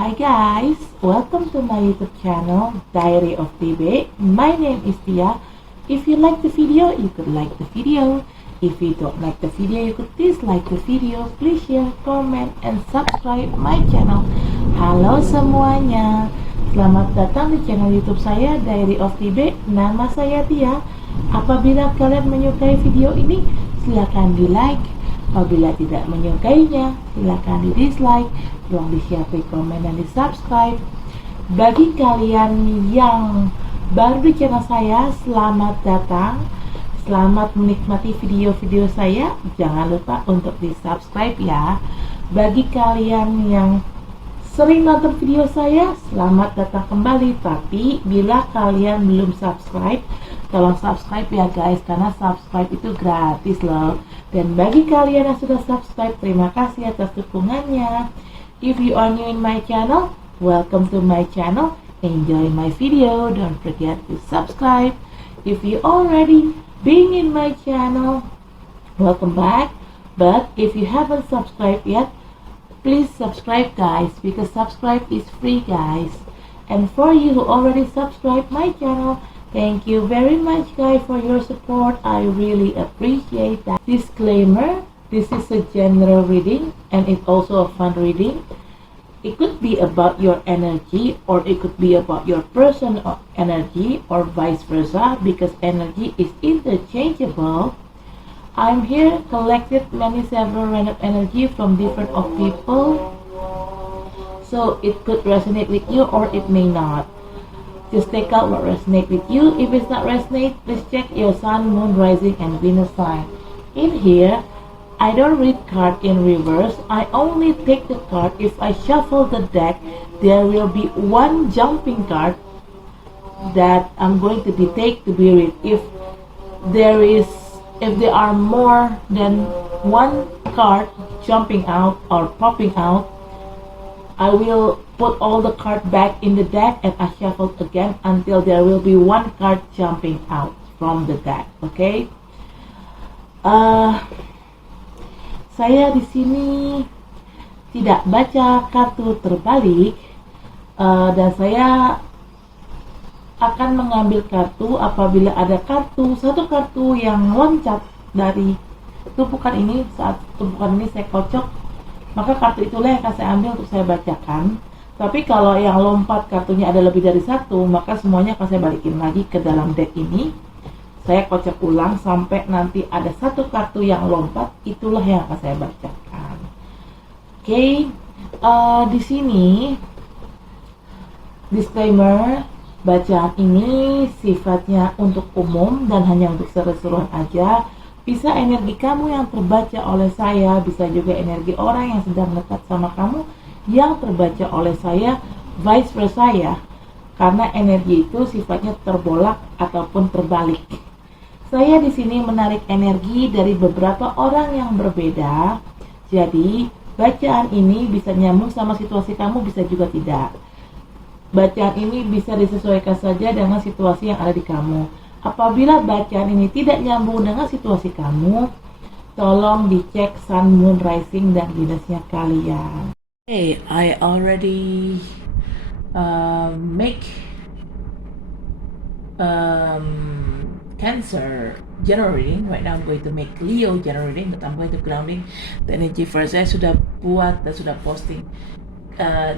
Hi guys, welcome to my YouTube channel, Diary of TB. My name is Tia. If you like the video, you could like the video. If you don't like the video, you could dislike the video. Please share, comment, and subscribe my channel. Halo semuanya, selamat datang di channel YouTube saya, Diary of TB. Nama saya Tia. Apabila kalian menyukai video ini, silakan di like. Apabila tidak menyukainya, silakan di dislike. Tolong di-share, komen, dan di-subscribe. Bagi kalian yang baru di channel saya, selamat datang. Selamat menikmati video-video saya. Jangan lupa untuk di-subscribe ya. Bagi kalian yang sering nonton video saya, selamat datang kembali. Tapi bila kalian belum subscribe, tolong subscribe ya guys, karena subscribe itu gratis loh. Dan bagi kalian yang sudah subscribe, terima kasih atas dukungannya. If you are new in my channel, welcome to my channel. Enjoy my video. Don't forget to subscribe. If you already been in my channel, welcome back. But if you haven't subscribed yet, please subscribe guys, because subscribe is free guys. And for you who already subscribed my channel, thank you very much guys for your support. I really appreciate that. Disclaimer, this is a general reading and it's also a fun reading. It could be about your energy, or it could be about your personal energy, or vice versa, because energy is interchangeable. I'm here collected many several random energy from different of people, so it could resonate with you or it may not. Just take out what resonates with you. If it's not resonate, please check your sun, moon, rising, and Venus sign. In here, I don't read card in reverse. I only take the card. If I shuffle the deck, there will be one jumping card that I'm going to take to be read. If there are more than one card jumping out or popping out, I will put all the cards back in the deck and I shuffle again until there will be one card jumping out from the deck. Okay? Saya di sini tidak baca kartu terbalik, dan saya akan mengambil kartu apabila ada satu kartu yang loncat dari tumpukan ini. Saat tumpukan ini saya kocok, maka kartu itulah yang akan saya ambil untuk saya bacakan. Tapi kalau yang lompat kartunya ada lebih dari satu, maka semuanya akan saya balikin lagi ke dalam deck ini. Saya kocok ulang sampai nanti ada satu kartu yang lompat, itulah yang akan saya bacakan. Oke, di sini disclaimer, bacaan ini sifatnya untuk umum dan hanya untuk seru-seruan aja. Bisa energi kamu yang terbaca oleh saya, bisa juga energi orang yang sedang dekat sama kamu yang terbaca oleh saya, vice versa ya. Karena energi itu sifatnya terbolak ataupun terbalik. Saya di sini menarik energi dari beberapa orang yang berbeda. Jadi, bacaan ini bisa nyambung sama situasi kamu, bisa juga tidak. Bacaan ini bisa disesuaikan saja dengan situasi yang ada di kamu. Apabila bacaan ini tidak nyambung dengan situasi kamu, tolong dicek sun, moon, rising, dan Venusnya kalian. Hey, I already make Cancer general reading. Right now I'm going to make Leo general reading, but I'm going to grounding the energy first. Saya sudah buat dan sudah posting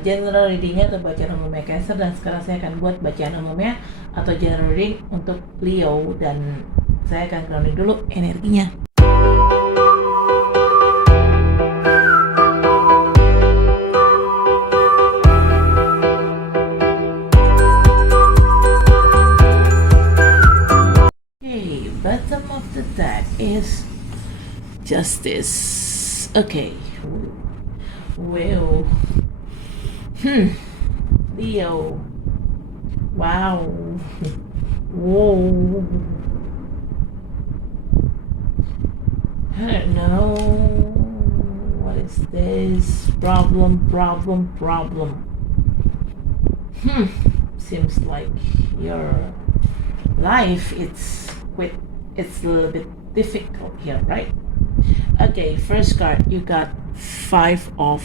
general readingnya atau bacaan umumnya Cancer, dan sekarang saya akan buat bacaan umumnya atau general reading untuk Leo, dan saya akan grounding dulu energinya. Bottom of the deck is Justice. Okay. Well. Leo. Wow. Whoa. I don't know. What is this? Problem. Seems like your life, it's a little bit difficult here, right? Okay, first card, you got 5 of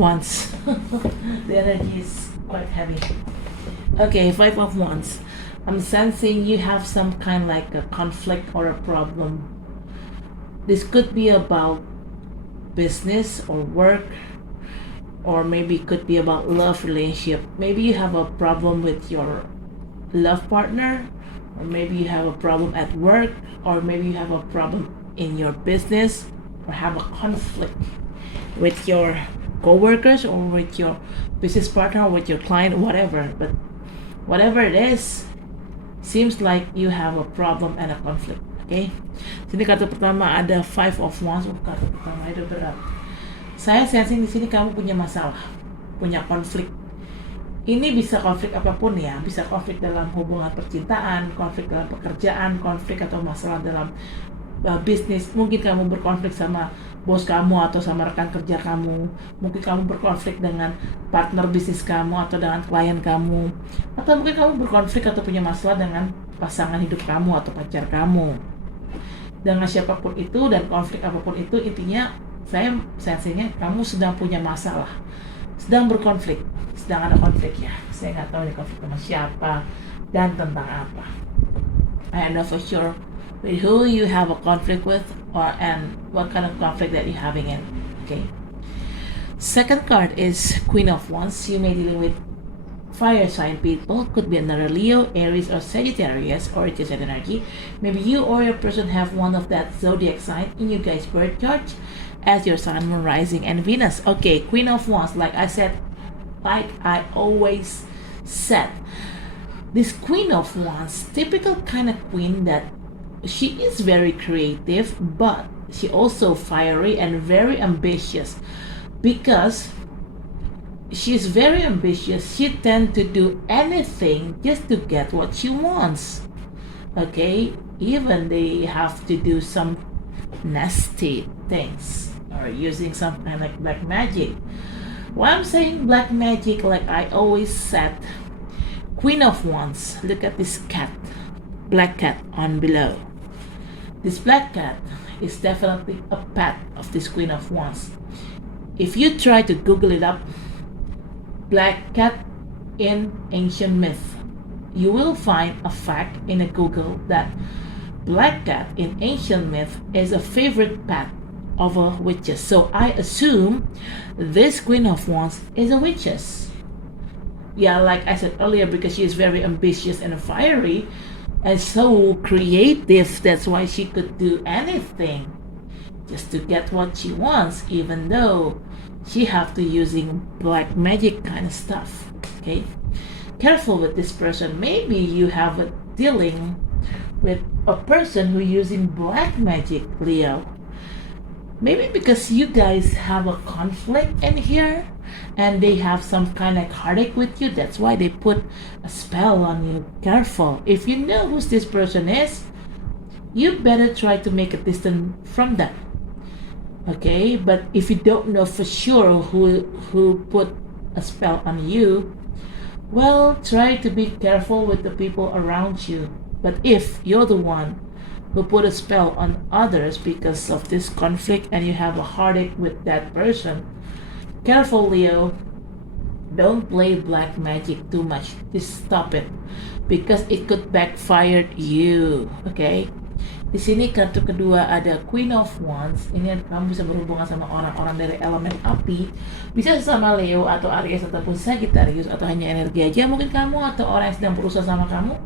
Wands. The energy is quite heavy. Okay, Five of Wands. I'm sensing you have some kind like a conflict or a problem. This could be about business or work, or maybe it could be about love relationship. Maybe you have a problem with your love partner, or maybe you have a problem at work, or maybe you have a problem in your business, or have a conflict with your co-workers or with your business partner or with your client, whatever. But whatever it is, seems like you have a problem and a conflict. Okay, sini kartu pertama ada Five of Wands. Kartu pertama itu berat. Saya sensing di sini kamu punya masalah, punya konflik. Ini bisa konflik apapun ya, bisa konflik dalam hubungan percintaan, konflik dalam pekerjaan, konflik atau masalah dalam bisnis. Mungkin kamu berkonflik sama bos kamu atau sama rekan kerja kamu. Mungkin kamu berkonflik dengan partner bisnis kamu atau dengan klien kamu. Atau mungkin kamu berkonflik atau punya masalah dengan pasangan hidup kamu atau pacar kamu. Dengan siapapun itu dan konflik apapun itu, intinya saya sensingnya kamu sedang punya masalah, sedang berkonflik, sedang ada konflik ya. Saya nggak tahu ini konflik sama siapa dan tentang apa. I don't know for sure with who you have a conflict with, or and what kind of conflict that you're having in. Okay. Second card is Queen of Wands. You may be dealing with fire sign people, could be another Leo, Aries, or Sagittarius, or it's just energy. Maybe you or your person have one of that zodiac sign in your guys' birth chart as your sun, moon, rising, and Venus. Okay, Queen of Wands, like I always said, this Queen of Wands, typical kind of queen that she is very creative, but she also fiery and very ambitious. Because she's very ambitious, she tends to do anything just to get what she wants. Okay, even they have to do some nasty things or using some kind of black magic. Why I'm saying black magic, like I always said, Queen of Wands, look at this cat, black cat on below. This black cat is definitely a pet of this Queen of Wands. If you try to Google it up, black cat in ancient myth, you will find a fact in a Google that black cat in ancient myth is a favorite pet of a witches. So I assume this Queen of Wands is a witches. Yeah, like I said earlier, because she is very ambitious and fiery and so creative, that's why she could do anything just to get what she wants, even though she have to using black magic kind of stuff. Okay, careful with this person. Maybe you have a dealing with a person who using black magic, Leo. Maybe because you guys have a conflict in here and they have some kind of heartache with you, that's why they put a spell on you. Careful. If you know who this person is, you better try to make a distance from them. Okay, but if you don't know for sure who put a spell on you, well, try to be careful with the people around you. But if you're the one who put a spell on others because of this conflict and you have a heartache with that person, careful, Leo. Don't play black magic too much. Just stop it because it could backfire you. Okay? Di sini kartu kedua ada Queen of Wands. Ini kamu bisa berhubungan sama orang-orang dari elemen api, bisa sama Leo atau Aries ataupun Sagittarius, atau hanya energi aja mungkin kamu, atau orang yang sedang berurusan sama kamu.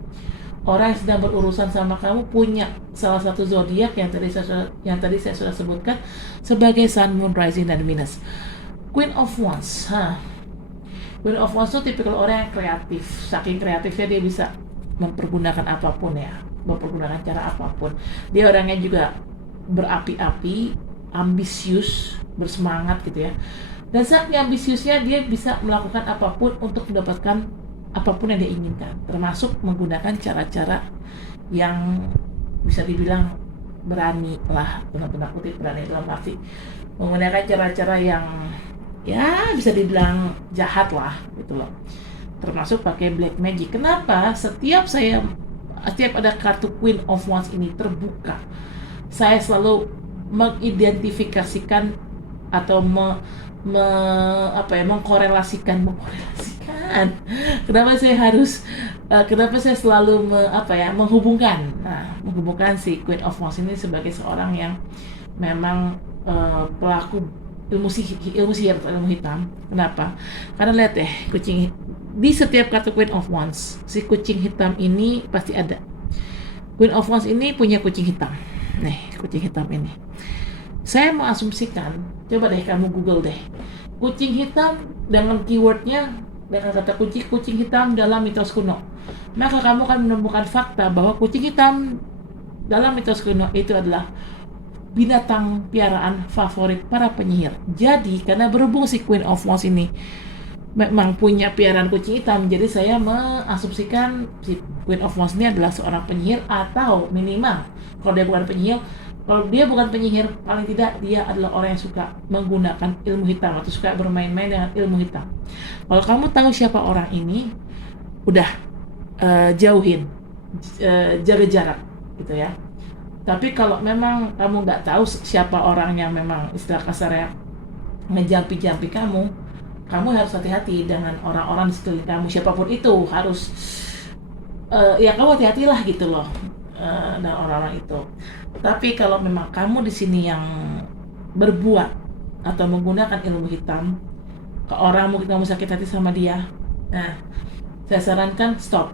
Orang yang sedang berurusan sama kamu punya salah satu zodiak yang tadi saya sudah sebutkan sebagai Sun, Moon, Rising, dan Venus. Queen of Wands, Queen of Wands itu tipikal orang yang kreatif. Saking kreatifnya dia bisa mempergunakan apapun ya, mempergunakan cara apapun. Dia orangnya juga berapi-api, ambisius, bersemangat gitu ya. Dan saking ambisiusnya dia bisa melakukan apapun untuk mendapatkan apapun yang dia inginkan, termasuk menggunakan cara-cara yang bisa dibilang berani lah, benar-benar kutip berani dalam arti menggunakan cara-cara yang ya bisa dibilang jahat lah gitu loh, termasuk pakai black magic. Kenapa setiap ada kartu Queen of Wands ini terbuka, saya selalu mengidentifikasikan atau mengkorelasikan. Kenapa saya selalu menghubungkan. Nah, menghubungkan si Queen of Wands ini sebagai seorang yang memang pelaku ilmu sihir atau ilmu hitam. Kenapa? Karena lihat deh, di setiap kartu Queen of Wands, si kucing hitam ini pasti ada. Queen of Wands ini punya kucing hitam. Nih, kucing hitam ini. Saya mau asumsikan, coba deh kamu Google deh. Kucing hitam dengan keywordnya, dengan kata kunci kucing hitam dalam mitos kuno. Maka kamu akan menemukan fakta bahwa kucing hitam dalam mitos kuno itu adalah binatang piaraan favorit para penyihir. Jadi karena berhubung si Queen of Wands ini memang punya piaraan kucing hitam, jadi saya mengasumsikan si Queen of Wands ini adalah seorang penyihir, atau minimal kalau dia bukan penyihir, paling tidak dia adalah orang yang suka menggunakan ilmu hitam atau suka bermain-main dengan ilmu hitam. Kalau kamu tahu siapa orang ini, udah jauhin, jaga jarak gitu ya. Tapi kalau memang kamu nggak tahu siapa orang yang memang istilah kasarnya ngejampi-jampi kamu harus hati-hati dengan orang-orang di sekeliling kamu, siapapun itu harus ya kamu hati-hatilah gitu loh dengan orang-orang itu. Tapi kalau memang kamu di sini yang berbuat atau menggunakan ilmu hitam ke orang, mungkin kamu sakit hati sama dia, nah saya sarankan stop.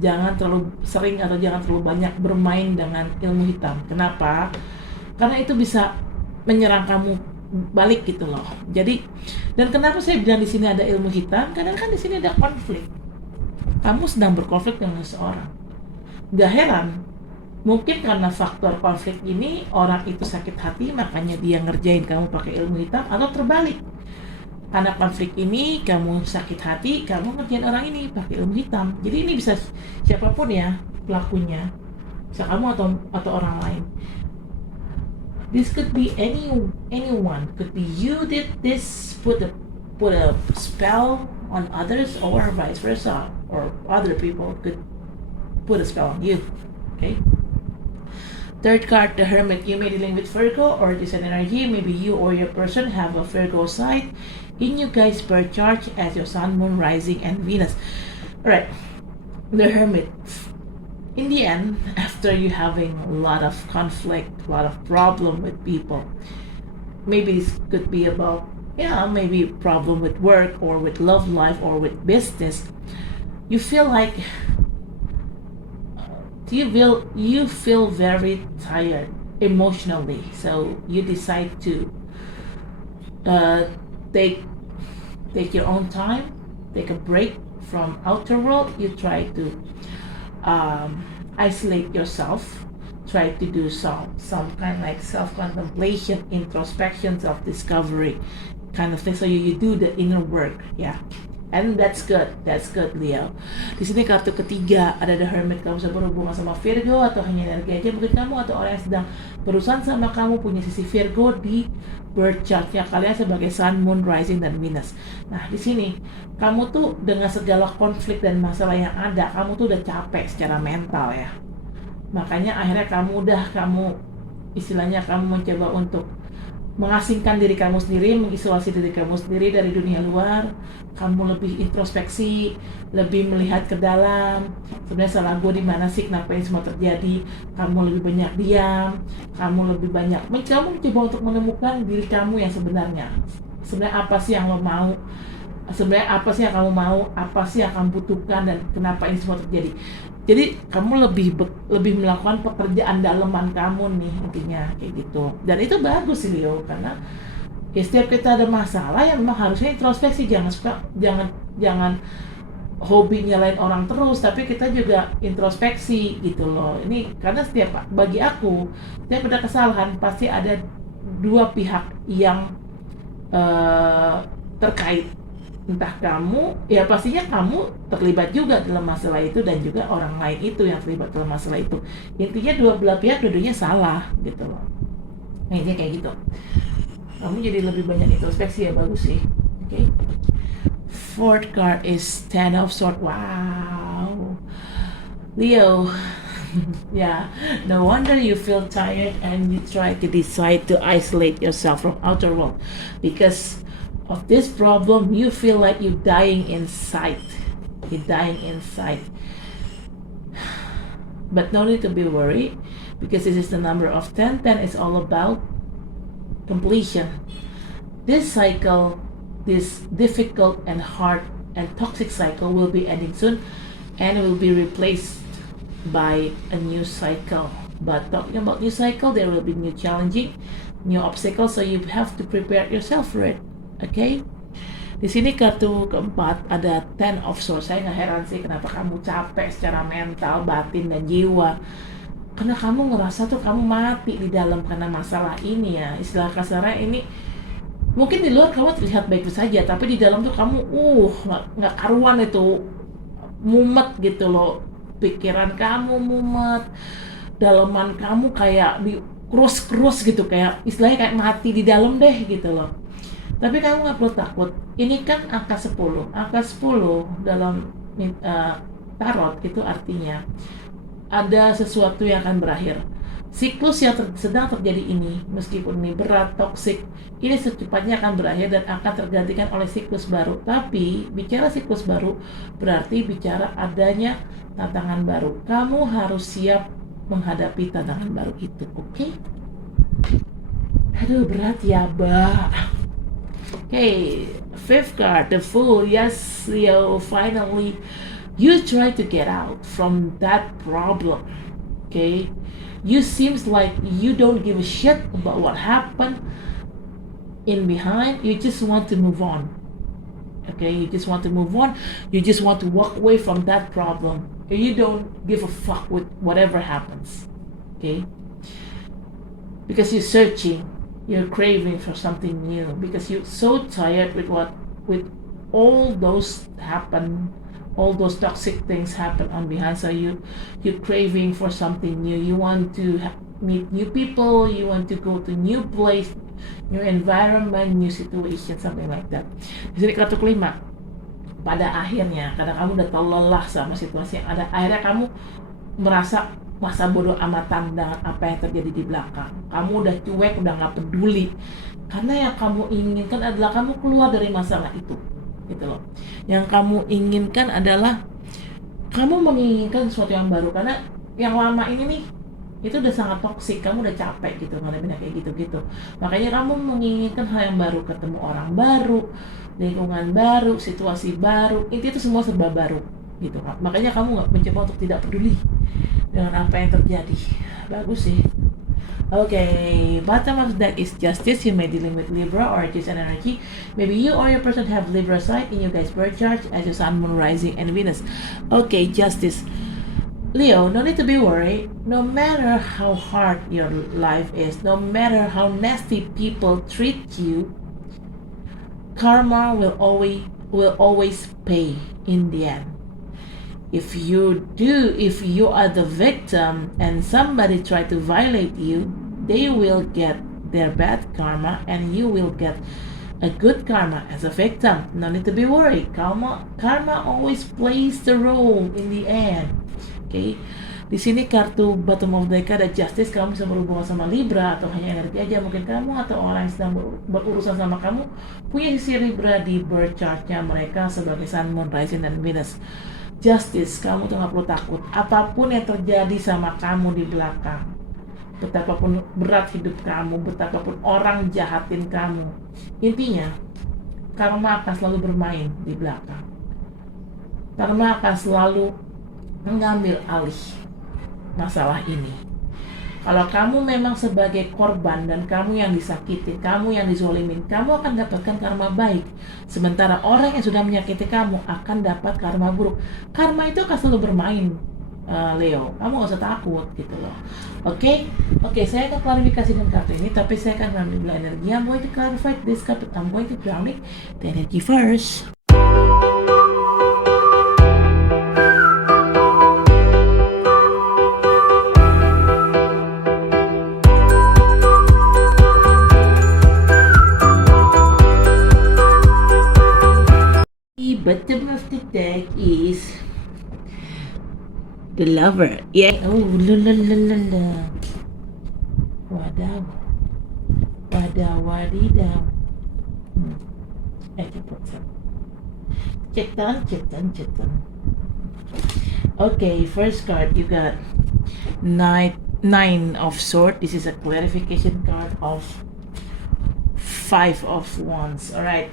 Jangan terlalu sering atau jangan terlalu banyak bermain dengan ilmu hitam. Kenapa? Karena itu bisa menyerang kamu balik gitu loh. Jadi, dan kenapa saya bilang di sini ada ilmu hitam? Karena kan di sini ada konflik. Kamu sedang berkonflik dengan seseorang. Gak heran, mungkin karena faktor konflik ini orang itu sakit hati, makanya dia ngerjain kamu pakai ilmu hitam, atau terbalik. Karena konflik ini kamu sakit hati, kamu ngerjain orang ini pakai ilmu hitam. Jadi ini bisa siapapun ya pelakunya, bisa kamu atau orang lain. This could be anyone. Could be you did this, put a spell on others, or vice versa, or other people could put a spell on you. Okay. Third card, the Hermit. You may be dealing with Virgo or this an energy. Maybe you or your person have a Virgo side in you guys' birth chart as your Sun, Moon, Rising, and Venus. Alright, the Hermit. In the end, after you having a lot of conflict, a lot of problem with people, maybe this could be about, maybe a problem with work or with love life or with business. You feel like you feel very tired emotionally, so you decide to take your own time, take a break from outer world. You try to isolate yourself, try to do some kind of like self-contemplation, introspection, self-discovery kind of thing. So you do the inner work, and that's good, Leo. Di sini kartu ketiga ada the Hermit. Kamu bisa berhubungan sama Virgo atau hanya energi aja mungkin kamu, atau orang yang sedang berurusan sama kamu punya sisi Virgo di birth chartnya kalian sebagai Sun, Moon, Rising, dan Venus. Nah di sini kamu tuh dengan segala konflik dan masalah yang ada, kamu tuh udah capek secara mental ya. Makanya akhirnya kamu istilahnya kamu mencoba untuk mengasingkan diri kamu sendiri, mengisolasi diri kamu sendiri dari dunia luar. Kamu lebih introspeksi, lebih melihat ke dalam. Sebenarnya salah gue di mana sih, kenapa ini semua terjadi? Kamu lebih banyak diam, kamu lebih banyak mencoba untuk menemukan diri kamu yang sebenarnya. Sebenarnya apa sih yang lo mau? Sebenarnya apa sih yang kamu mau? Apa sih yang kamu butuhkan, dan kenapa ini semua terjadi? Jadi kamu lebih melakukan pekerjaan daleman kamu nih, intinya kayak gitu. Dan itu bagus sih Leo, karena setiap kita ada masalah yang memang harusnya introspeksi, jangan hobi nyalain orang terus, tapi kita juga introspeksi gitu loh. Ini karena bagi aku setiap ada kesalahan pasti ada dua pihak yang terkait. Entah kamu, ya pastinya kamu terlibat juga dalam masalah itu, dan juga orang lain itu yang terlibat dalam masalah itu. Intinya dua belah pihak dua-duanya salah gitu loh. Nah intinya kayak gitu. Kamu jadi lebih banyak introspeksi, ya bagus sih. Okay. Fourth card is Ten of Swords. Wow, Leo. Yeah, no wonder you feel tired and you try to decide to isolate yourself from outer world, because of this problem, you feel like you're dying inside. You're dying inside. But no need to be worried, because this is the number of 10. 10 is all about completion. This cycle, this difficult and hard and toxic cycle, will be ending soon, and it will be replaced by a new cycle. But talking about new cycle, there will be new challenging, new obstacles, so you have to prepare yourself for it. Okay? Di sini kartu keempat ada Ten of Swords. Saya nggak heran sih kenapa kamu capek secara mental, batin, dan jiwa. Karena kamu ngerasa tuh kamu mati di dalam karena masalah ini ya. Istilah kasarnya ini, mungkin di luar kamu terlihat baik saja, tapi di dalam tuh kamu nggak karuan itu, mumet gitu loh. Pikiran kamu mumet, dalaman kamu kayak di kerus gitu, kayak istilahnya kayak mati di dalam deh gitu loh. Tapi kamu nggak perlu takut. Ini kan angka 10. Angka 10 dalam tarot itu artinya ada sesuatu yang akan berakhir. Siklus yang sedang terjadi ini, meskipun ini berat, toksik, ini secepatnya akan berakhir dan akan tergantikan oleh siklus baru. Tapi bicara siklus baru berarti bicara adanya tantangan baru. Kamu harus siap menghadapi tantangan baru itu, oke? Aduh, berat ya, Mbak. Okay, fifth card, the Fool. Yes, Leo, finally you try to get out from that problem. Okay, you seems like you don't give a shit about what happened in behind. You just want to move on. Okay, you just want to move on. You just want to walk away from that problem. You don't give a fuck with whatever happens. Okay, because you're searching. You're craving for something new because you're so tired with all those toxic things happen on behind. So you're craving for something new. You want to meet new people. You want to go to new place, new environment, new situation, something like that. Di sini kartu kelima. Pada akhirnya, karena kamu udah terlalu lelah sama situasi yang ada, akhirnya kamu merasa masa bodoh amatan dengan apa yang terjadi di belakang. Kamu udah cuek, udah gak peduli. Karena yang kamu inginkan adalah kamu keluar dari masalah itu. Gitu loh. Yang kamu inginkan adalah kamu menginginkan sesuatu yang baru. Karena yang lama ini nih, itu udah sangat toksik. Kamu udah capek gitu, ngadepin kayak gitu-gitu. Makanya kamu menginginkan hal yang baru. Ketemu orang baru, lingkungan baru, situasi baru. Itu semua serba baru. Gitu. Makanya kamu mencoba untuk tidak peduli dengan apa yang terjadi. Bagus sih. Okay, bottom of the deck is Justice. You may dealing with Libra or just an energy. Maybe you or your person have Libra side in your guys' birth chart as your Sun, Moon, Rising, and Venus. Okay, Justice. Leo, no need to be worried. No matter how hard your life is, no matter how nasty people treat you, karma will always pay in the end. If you are the victim and somebody try to violate you, they will get their bad karma and you will get a good karma as a victim. No need to be worried. Karma always plays the role in the end. Okay? Di sini kartu bottom of the deck ada Justice. Kamu bisa berhubungan sama Libra atau hanya energi aja. Mungkin kamu atau orang yang sedang berurusan sama kamu punya sisi Libra di birth chartnya mereka sebagai Sun, Moon, Rising, dan Venus. Justice, kamu tuh gak perlu takut. Apapun yang terjadi sama kamu di belakang, betapapun berat hidup kamu, betapapun orang jahatin kamu, intinya karma akan selalu bermain di belakang. Karma akan selalu mengambil alih masalah ini. Kalau kamu memang sebagai korban dan kamu yang disakitin, kamu yang dizolimin, kamu akan dapatkan karma baik. Sementara orang yang sudah menyakiti kamu akan dapat karma buruk. Karma itu akan selalu bermain, Leo. Kamu gak usah takut gitu loh. Oke, saya akan klarifikasi dengan kartu ini, tapi saya akan mengambil energi. I'm going to clarify this card. I'm going to ground the energy first. Bottom of the deck is the Lover. Yeah. Oh, la. Wadaw. Wadidaw. cepetan. Cepetan. Okay, first card you got nine of swords. This is a clarification card of 5 of wands. All right,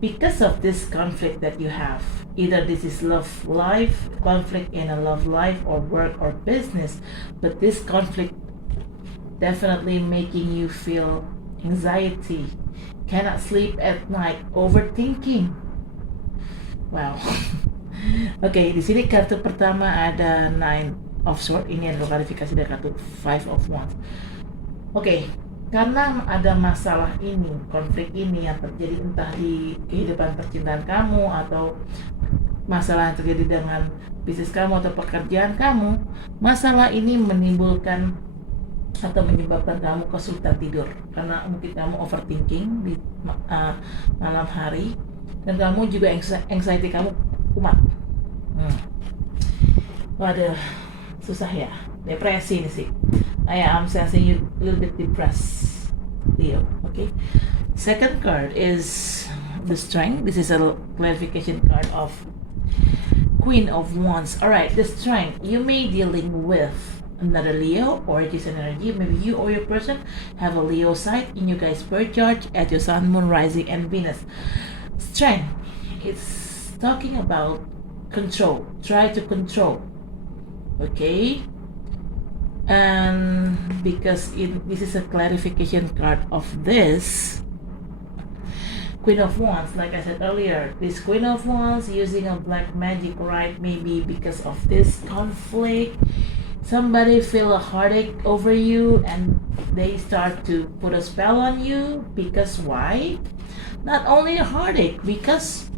because of this conflict that you have, either this is love life, conflict in a love life or work or business, but this conflict definitely making you feel anxiety, cannot sleep at night, overthinking. Wow. Oke, di sini kartu pertama ada Nine of Swords. Ini adalah klarifikasi dari kartu Five of Wands. Oke, karena ada masalah ini, konflik ini yang terjadi entah di kehidupan percintaan kamu atau masalah yang terjadi dengan bisnis kamu atau pekerjaan kamu, masalah ini menimbulkan atau menyebabkan kamu kesulitan tidur karena mungkin kamu overthinking di malam hari dan kamu juga anxiety kamu kumat. Waduh, susah ya, depresi ini sih. I'm sensing you a little bit depressed, Leo. Okay. Second card is the Strength. This is a clarification card of Queen of Wands. All right, the Strength. You may dealing with another Leo or it is an energy. Maybe you or your person have a Leo side in your guys' birth chart at your Sun, Moon, Rising, and Venus. Strength. It's talking about control. Try to control. Okay. And because this is a clarification card of this Queen of Wands, like I said earlier, this Queen of Wands using a black magic, right? Maybe because of this conflict, somebody feel a heartache over you and they start to put a spell on you. Because why? Not only a heartache, because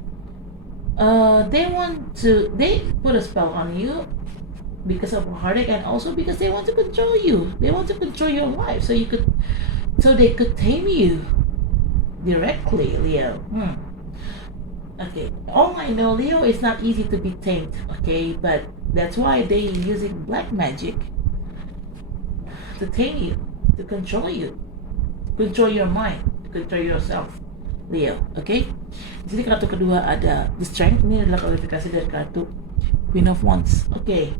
they put a spell on you because of a heartache, and also because they want to control you. They want to control your life, so they could tame you directly, Leo. Okay, all I know, Leo, is not easy to be tamed. Okay, but that's why they using black magic to tame you, to control your mind, to control yourself, Leo. Okay. Di sini kartu kedua ada the Strength. Ini adalah klarifikasi dari kartu Queen of Wands. Okay.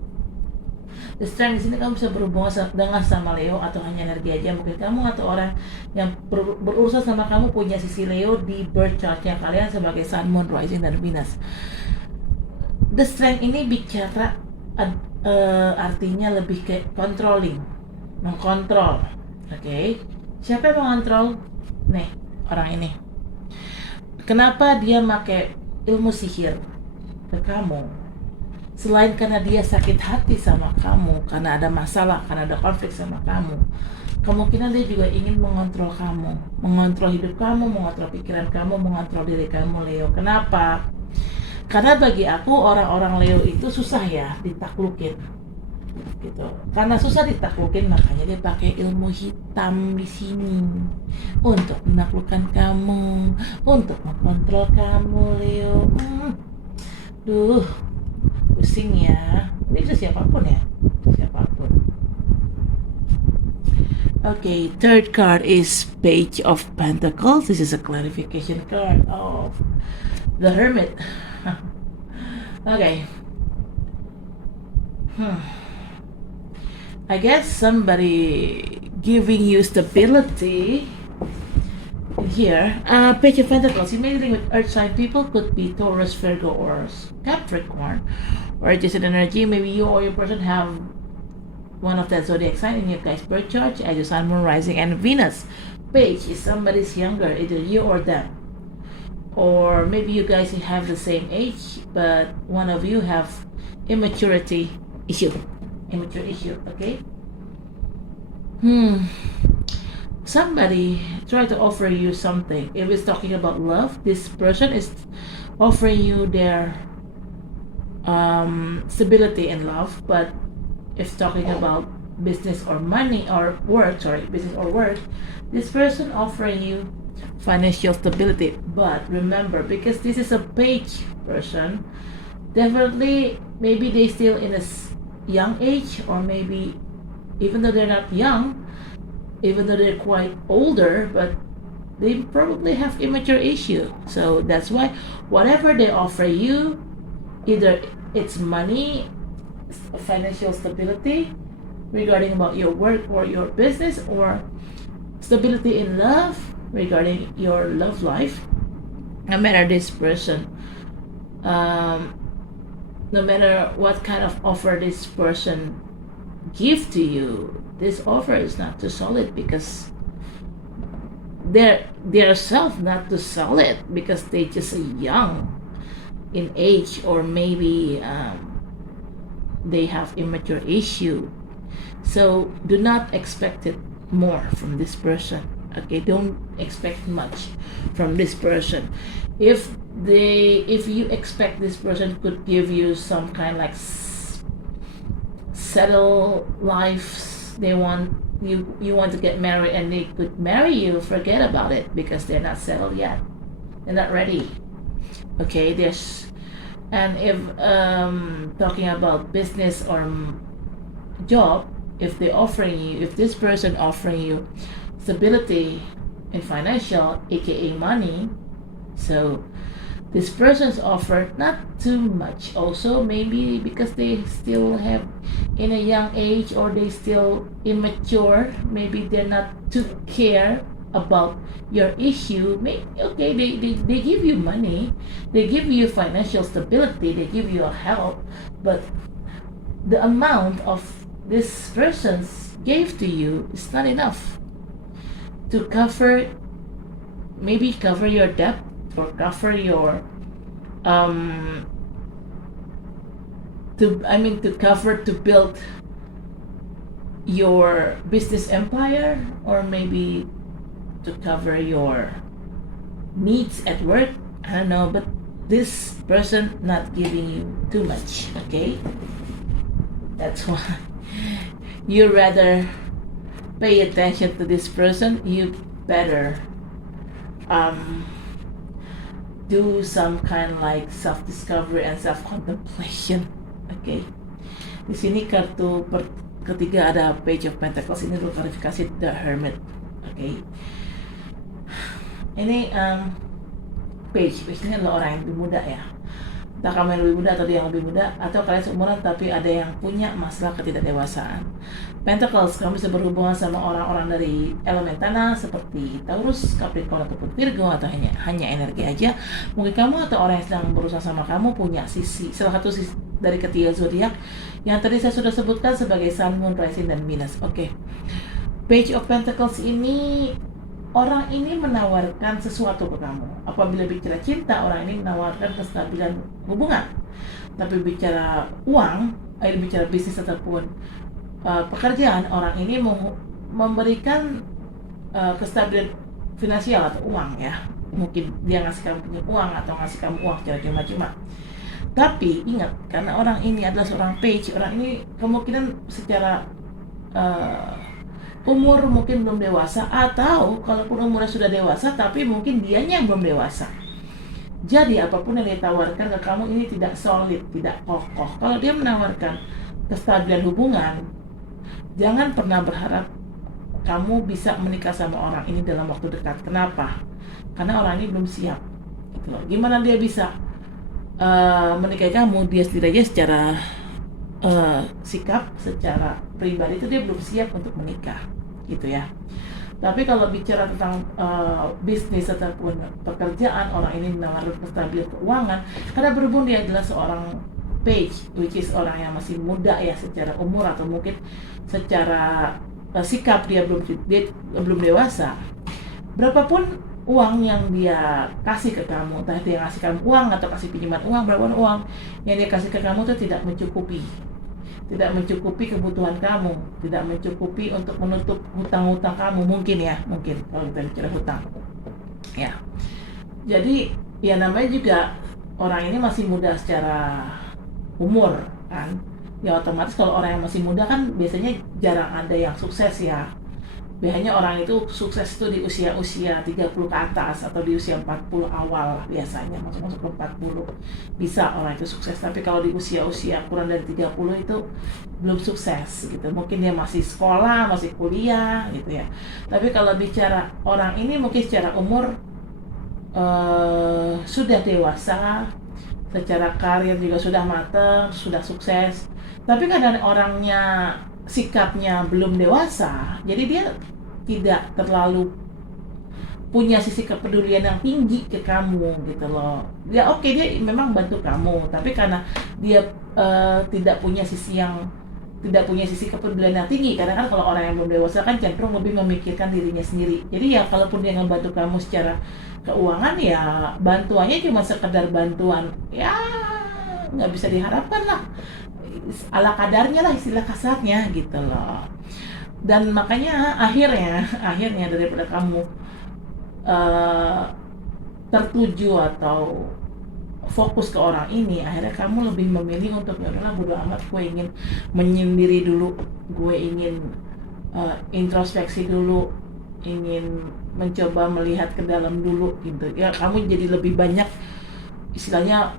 The Strength di sini kamu bisa berhubungan dengan sama Leo atau hanya energi aja. Mungkin kamu atau orang yang berurusan sama kamu punya sisi Leo di birth chartnya kalian sebagai Sun, Moon, Rising, dan Venus. The Strength ini bicara artinya lebih ke controlling, mengkontrol. Okay. Siapa yang mengontrol? Nih, orang ini. Kenapa dia pakai ilmu sihir ke kamu? Selain karena dia sakit hati sama kamu, karena ada masalah, karena ada konflik sama kamu, kemungkinan dia juga ingin mengontrol kamu, mengontrol hidup kamu, mengontrol pikiran kamu, mengontrol diri kamu, Leo. Kenapa? Karena bagi aku orang-orang Leo itu susah ya ditaklukin, gitu. Karena susah ditaklukin, makanya dia pakai ilmu hitam di sini untuk menaklukkan kamu, untuk mengontrol kamu, Leo. Duh. Pusing ya. Ini bisa siapapun ya. Siapapun. Okay, third card is Page of Pentacles. This is a clarification card of the Hermit. Okay. I guess somebody giving you stability here. Page of Pentacles. You may dealing with earth sign people, could be Taurus, Virgo, or Capricorn, or just an energy. Maybe you or your person have one of that zodiac sign in your guys' birth chart as your Sun, Moon, Rising, and Venus. Page is somebody's younger, either you or them, or maybe you guys have the same age, but one of you have immature issue. Okay. Somebody try to offer you something. If it's talking about love, this person is offering you their stability in love. But if talking about business or money or work, business or work, this person offering you financial stability. But remember, because this is a page person, definitely maybe they still in a young age, or maybe even though they're not young, even though they're quite older, but they probably have immature issue. So that's why whatever they offer you, either it's money, financial stability regarding about your work or your business, or stability in love regarding your love life, no matter this person, no matter what kind of offer this person give to you, this offer is not too solid because their self not too solid because they just young in age, or maybe they have immature issue. So do not expect it more from this person. Okay, don't expect much from this person. If you expect this person could give you some kind like settle lives, they want you want to get married and they could marry you, forget about it because they're not settled yet, they're not ready. Okay, and if talking about business or job, if this person offering you stability in financial, aka money, so this person's offer not too much also, maybe because they still have in a young age, or they still immature, maybe they're not too care about your issue. Maybe, okay, they give you money, they give you financial stability, they give you a help, but the amount of this person's gave to you is not enough to cover your debt, or cover your to build your business empire, or maybe to cover your needs at work. I don't know, but this person not giving you too much. Okay, that's why you rather pay attention to this person. You better do some kind like self-discovery and self-contemplation. Okay, di sini kartu ketiga ada Page of Pentacles, ini dulu klarifikasi The Hermit. Okay, ini page ini adalah orang yang lebih muda ya, entah kamu yang lebih muda atau dia yang lebih muda, atau kalian seumuran tapi ada yang punya masalah ketidakdewasaan. Pentacles, kamu bisa berhubungan sama orang-orang dari elemen tanah seperti Taurus, Capricorn ataupun Virgo, atau hanya energi aja. Mungkin kamu atau orang yang sedang berusaha sama kamu punya salah satu sisi dari ketiga zodiak yang tadi saya sudah sebutkan sebagai Sun, Moon, Rising, dan Venus. Oke. Page of Pentacles ini, orang ini menawarkan sesuatu ke kamu. Apabila bicara cinta, orang ini menawarkan kestabilan hubungan. Tapi bicara uang, bicara bisnis ataupun pekerjaan, orang ini memberikan kestabilan finansial atau uang ya. Mungkin dia ngasih kamu punya uang atau ngasih kamu uang secara cuma-cuma. Tapi ingat, karena orang ini adalah seorang page, orang ini kemungkinan secara umur mungkin belum dewasa, atau kalaupun umurnya sudah dewasa tapi mungkin dianya yang belum dewasa. Jadi apapun yang ditawarkan ke kamu ini tidak solid, tidak kokoh. Kalau dia menawarkan kestabilan hubungan, jangan pernah berharap kamu bisa menikah sama orang ini dalam waktu dekat. Kenapa? Karena orang ini belum siap. Gitu. Gimana dia bisa menikahi kamu? Dia sendiri aja secara sikap, secara pribadi itu dia belum siap untuk menikah, gitu ya. Tapi kalau bicara tentang bisnis ataupun pekerjaan, orang ini menawarkan kestabilan keuangan karena berhubung dia adalah seorang page, which is orang yang masih muda ya secara umur, atau mungkin secara sikap dia belum dewasa. Berapapun uang yang dia kasih ke kamu, entah dia ngasih kamu uang atau kasih pinjaman uang, berapapun uang yang dia kasih ke kamu itu tidak mencukupi kebutuhan kamu, tidak mencukupi untuk menutup hutang-hutang kamu, mungkin kalau kita bicara hutang ya. Jadi ya namanya juga orang ini masih muda secara umur kan ya, otomatis kalau orang yang masih muda kan biasanya jarang ada yang sukses ya. Biasanya orang itu sukses itu di usia-usia 30 ke atas atau di usia 40 awal lah biasanya, masuk-masuk ke 40 bisa orang itu sukses. Tapi kalau di usia-usia kurang dari 30 itu belum sukses gitu. Mungkin dia masih sekolah, masih kuliah gitu ya. Tapi kalau bicara orang ini mungkin secara umur sudah dewasa, secara karir juga sudah matang, sudah sukses. Tapi kadang orangnya sikapnya belum dewasa, jadi dia tidak terlalu punya sisi kepedulian yang tinggi ke kamu gitu loh. Ya oke, dia memang bantu kamu, tapi karena dia tidak punya sisi kepedulian yang tinggi. Karena kan kalau orang yang belum dewasa kan cenderung lebih memikirkan dirinya sendiri. Jadi ya kalaupun dia ngebantu kamu secara keuangan, ya bantuannya cuma sekedar bantuan, ya nggak bisa diharapkan lah, ala kadarnya lah istilah kasarnya gitu loh. Dan makanya akhirnya daripada kamu tertuju atau fokus ke orang ini, akhirnya kamu lebih memilih untuk ya udahlah bodo amat, gue ingin menyendiri dulu, gue ingin introspeksi dulu, ingin mencoba melihat ke dalam dulu gitu ya. Kamu jadi lebih banyak istilahnya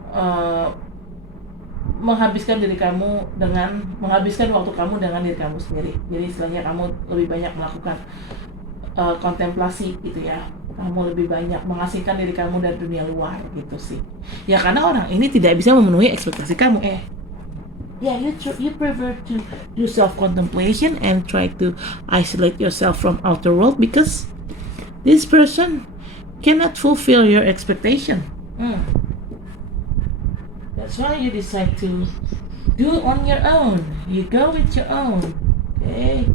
menghabiskan waktu kamu dengan diri kamu sendiri. Jadi istilahnya kamu lebih banyak melakukan kontemplasi gitu ya. Kamu lebih banyak mengasihkan diri kamu dari dunia luar gitu sih. Ya karena orang ini tidak bisa memenuhi ekspektasi kamu. You prefer to do self contemplation and try to isolate yourself from outer world because this person cannot fulfill your expectation. That's why you decide to do it on your own. You go with your own. Okay.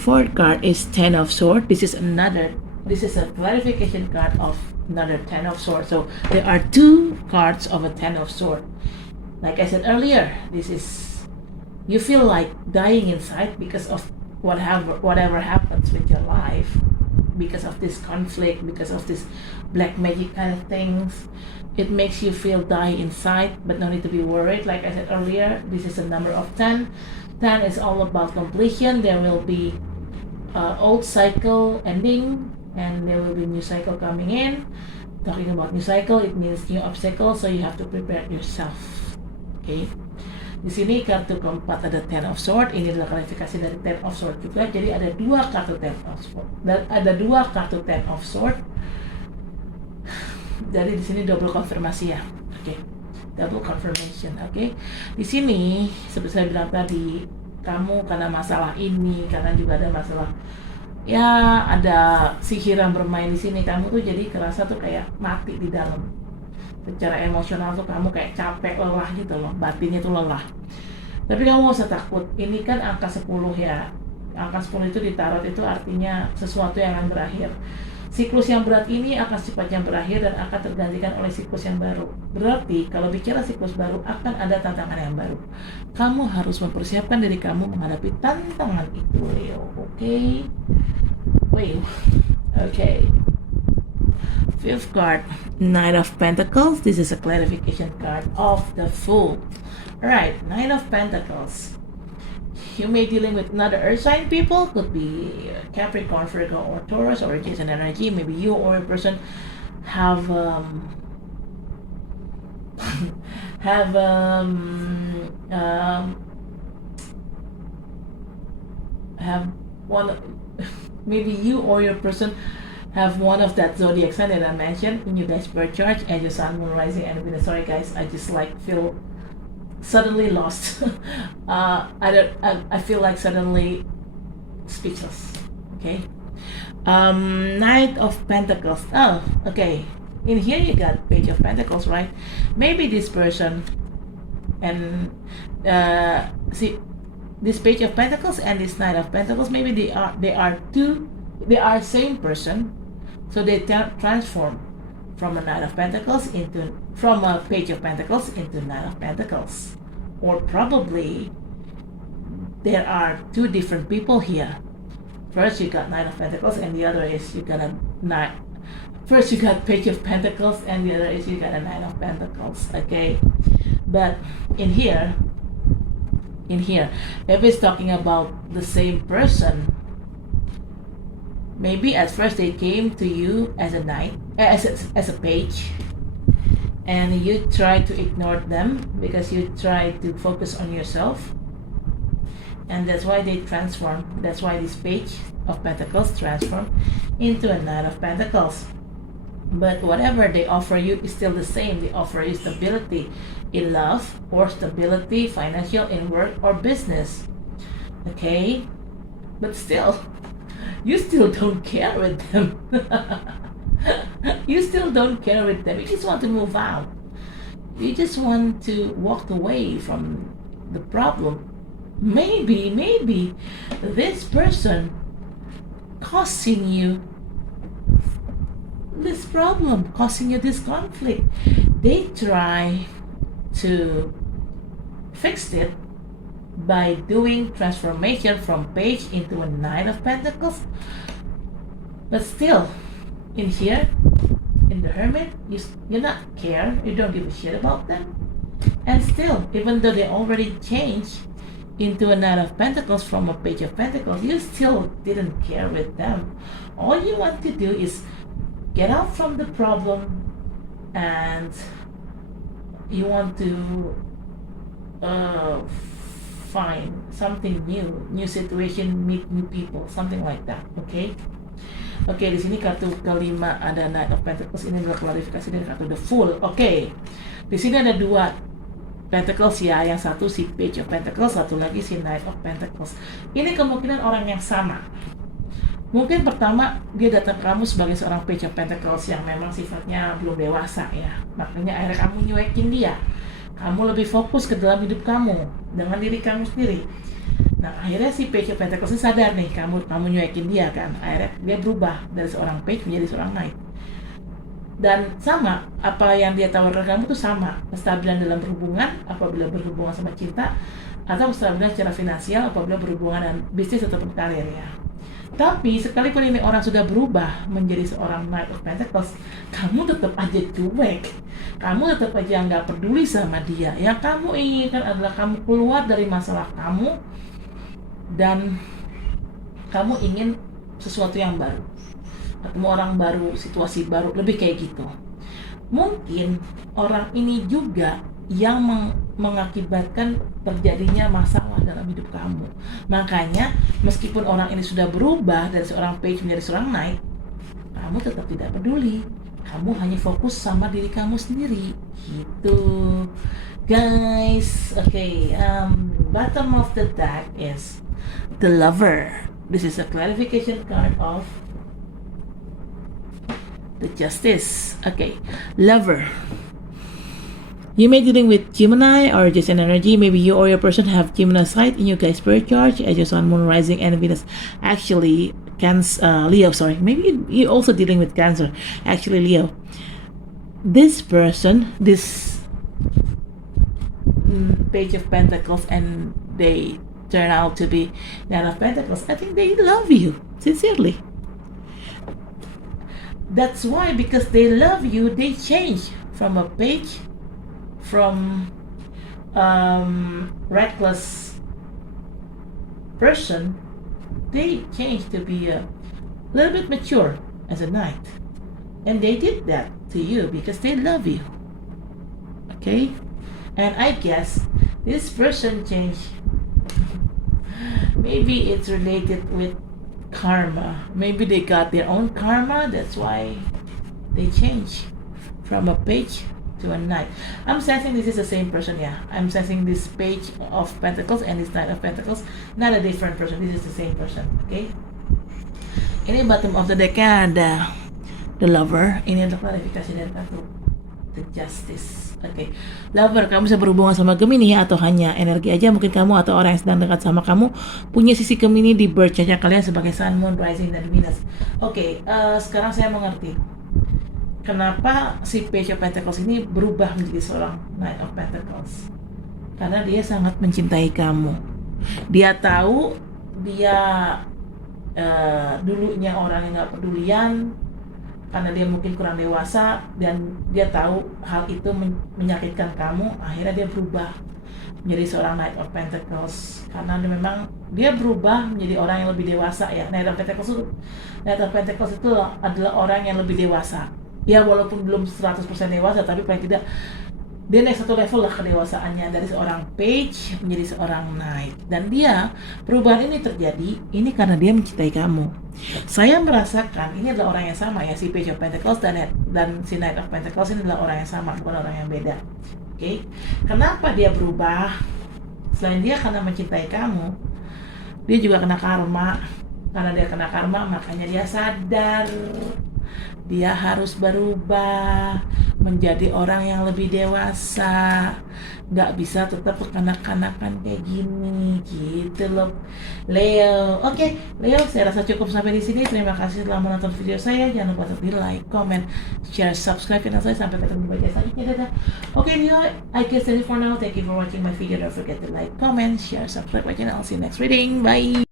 Fourth card is Ten of Swords. This is a clarification card of another Ten of Swords. So there are two cards of a Ten of Swords. Like I said earlier, you feel like dying inside because of whatever happens with your life, because of this conflict, because of this black magic kind of things. It makes you feel die inside, but no need to be worried. Like I said earlier, this is a number of 10. 10 is all about completion. There will be old cycle ending, and there will be new cycle coming in. Talking about new cycle, it means new obstacle, so you have to prepare yourself. Okay. Di sini kartu keempat ada Ten of Swords. Ini adalah klarifikasi dari Ten of Swords juga. Jadi ada dua kartu Ten of Swords. Dan ada dua kartu Ten of Swords. Jadi di sini double konfirmasi ya. Oke. Double confirmation. Oke. Di sini seperti saya bilang tadi, kamu karena masalah ini, karena juga ada masalah, ya ada sihir yang bermain di sini. Kamu tuh jadi kerasa tuh kayak mati di dalam. Secara emosional tuh kamu kayak capek, lelah gitu loh, batinnya tuh lelah. Tapi kamu gak usah takut, ini kan angka 10 ya. Angka 10 itu di tarot itu artinya sesuatu yang akan berakhir. Siklus yang berat ini akan secepatnya berakhir dan akan tergantikan oleh siklus yang baru. Berarti kalau bicara siklus baru, akan ada tantangan yang baru. Kamu harus mempersiapkan diri kamu menghadapi tantangan itu, Leo. Oke? Fifth card, Knight of Pentacles. This is a clarification card of the Fool. Alright, Knight of Pentacles. You may be dealing with another earth sign people, could be Capricorn, Virgo, or Taurus, or Jason energy. Maybe you or a person have maybe you or your person have one of that zodiac sign that I mentioned in your guys' birth chart, and your sun, moon, rising, and Venus. Sorry guys, I just feel suddenly lost. I feel like suddenly speechless. Okay. Knight of Pentacles. Oh, okay. In here you got Page of Pentacles, right? Maybe this person and see this Page of Pentacles and this Knight of Pentacles. Maybe they are same person, so they transform from a Knight of Pentacles from a Page of Pentacles into Knight of Pentacles. Or probably there are two different people here. First you got Knight of Pentacles, and the other is you got a Knight. First you got Page of Pentacles, and the other is you got a Knight of Pentacles. Okay, but in here in here. If it's talking about the same person, maybe at first they came to you as a knight, as a page, and you try to ignore them because you try to focus on yourself, and that's why they transform. That's why this page of pentacles transform into a knight of pentacles. But whatever they offer you is still the same. They offer you stability in love, or stability financial in work or business. Okay, but still, you still don't care with them. You still don't care with them. You just want to move out. You just want to walk away from the problem. Maybe this person causing you this problem, causing you this conflict. They try to fix it by doing transformation from page into a nine of pentacles. But still, in here, in the hermit, you not care. You don't give a shit about them. And still, even though they already changed into a nine of pentacles from a page of pentacles, you still didn't care with them. All you want to do is get out from the problem, and you want to find something new situation, meet new people, something like that. Okay. Oke, di sini kartu kelima ada Knight of Pentacles. Ini adalah klarifikasi dari kartu The Fool. Oke, di sini ada dua Pentacles ya. Yang satu si Page of Pentacles, satu lagi si Knight of Pentacles. Ini kemungkinan orang yang sama. Mungkin pertama dia datang ke kamu sebagai seorang Page of Pentacles yang memang sifatnya belum dewasa ya. Makanya akhirnya kamu nyuekin dia. Kamu lebih fokus ke dalam hidup kamu dengan diri kamu sendiri. Nah, akhirnya si Page of Pentacles ini sadar nih, kamu nyuekin dia kan. Akhirnya dia berubah dari seorang Page menjadi seorang Knight. Dan sama, apa yang dia tawarkan kamu tuh sama. Kestabilan dalam berhubungan apabila berhubungan sama cinta, atau kestabilan secara finansial apabila berhubungan dengan bisnis ataupun karir ya. Tapi sekalipun ini orang sudah berubah menjadi seorang Knight of Pentacles, kamu tetap aja cuek. Kamu tetap aja nggak peduli sama dia. Yang kamu inginkan adalah kamu keluar dari masalah kamu, dan kamu ingin sesuatu yang baru, ketemu orang baru, situasi baru, lebih kayak gitu. Mungkin orang ini juga yang mengakibatkan terjadinya masalah dalam hidup kamu. Makanya meskipun orang ini sudah berubah dari seorang Page menjadi seorang Knight, kamu tetap tidak peduli. Kamu hanya fokus sama diri kamu sendiri gitu, guys. Okay, bottom of the deck is the Lover. This is a clarification card of the Justice. Okay, Lover. You may be dealing with Gemini or just an energy. Maybe you or your person have Gemini site in your guys' birth chart as your Sun, Moon, Rising, and Venus. Actually, Leo. Sorry, maybe you're also dealing with Cancer. Actually, Leo. This person, this Page of Pentacles, and they turn out to be Nine of Pentacles. I think they love you sincerely. That's why, because they love you, they change from a page, from reckless person, they change to be a little bit mature as a knight. And they did that to you because they love you. Okay? And I guess this person changed. Maybe it's related with karma. Maybe they got their own karma. That's why they change from a page to a knight. I'm sensing this is the same person, yeah. I'm sensing this Page of Pentacles and this Knight of Pentacles. Not a different person. This is the same person. Okay? Ini bottom of the deck ada the Lover. Ini adalah klarifikasi dari kartu the Justice. Oke, Lover, kamu bisa berhubungan sama Gemini atau hanya energi aja. Mungkin kamu atau orang yang sedang dekat sama kamu punya sisi Gemini di birth chart kalian sebagai Sun, Moon, Rising, dan Venus. Oke, sekarang saya mengerti kenapa si Page of Pentacles ini berubah menjadi seorang Knight of Pentacles. Karena dia sangat mencintai kamu. Dia tahu dia dulunya orang yang gak pedulian, karena dia mungkin kurang dewasa, dan dia tahu hal itu menyakitkan kamu. Akhirnya dia berubah. menjadi seorang Knight of Pentacles, karena dia berubah menjadi orang yang lebih dewasa ya. Knight of Pentacles itu adalah orang yang lebih dewasa ya, walaupun belum 100% dewasa, tapi paling tidak dia naik satu level lah kedewasaannya, dari seorang page menjadi seorang knight. Dan perubahan ini terjadi ini karena dia mencintai kamu. Saya merasakan ini adalah orang yang sama ya, si Page of Pentacles dan si Knight of Pentacles ini adalah orang yang sama, bukan orang yang beda. Oke. Kenapa dia berubah? Selain dia karena mencintai kamu, dia juga kena karma. Karena dia kena karma, makanya dia sadar dia harus berubah menjadi orang yang lebih dewasa. Gak bisa tetap kekanak-kanakan kayak gini gitu loh, Leo. Oke, Leo, saya rasa cukup sampai di sini. Terima kasih telah menonton video saya. Jangan lupa untuk di like, comment, share, subscribe channel saya. Sampai ketemu di video selanjutnya. Dadah. Oke, Leo, I guess that's it for now. Thank you for watching my video. Don't forget to like, comment, share, subscribe my channel. I'll see you next reading. Bye.